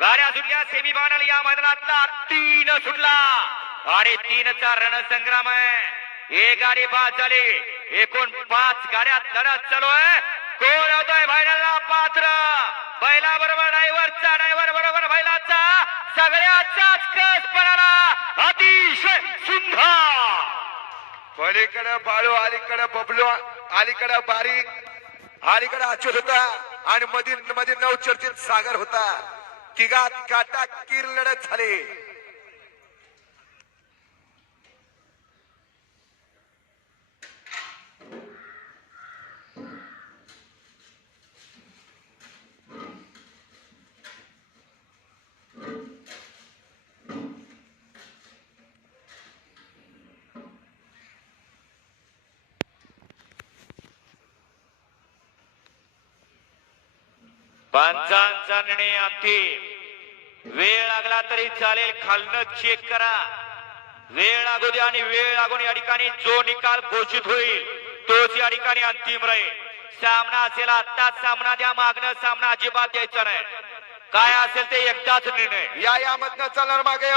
गाड्या सुटल्या सेमीफायनल या मैदानातला 3 सुटला आणि 3चा रणसंग्राम आहे। एक गाडी बाद झाली, एकूण 5 गाड्यात लढत चालू आहे। कोण होतोय फायनलला पात्र? बैला बरोबर ड्रायव्हरचा, ड्रायव्हर बरोबर बैलाचा, सगळ्याचाच कस पडाला अतिशय सुंदर। पलीकडे बाळू, अलीकडे बबलू, अलीकडे बारीक, अलीकडे अच्युत होता आणि मध्ये नवचर्चित सागर होता। तिघात काटा कीर लढत झाली। पंचांचा निर्णय अंतिम। वेळ लागला तरी चालेल, खालनं चेक करा। वेळ लागू द्या आणि वेळ लागून या ठिकाणी जो निकाल घोषित होईल तोच या ठिकाणी अंतिम राहील। सामना असेल आत्ताच सामना द्या, मागणं सामना अजिबात द्यायचा नाही। काय असेल ते एकदाच निर्णय। या मधनं चालणार मागे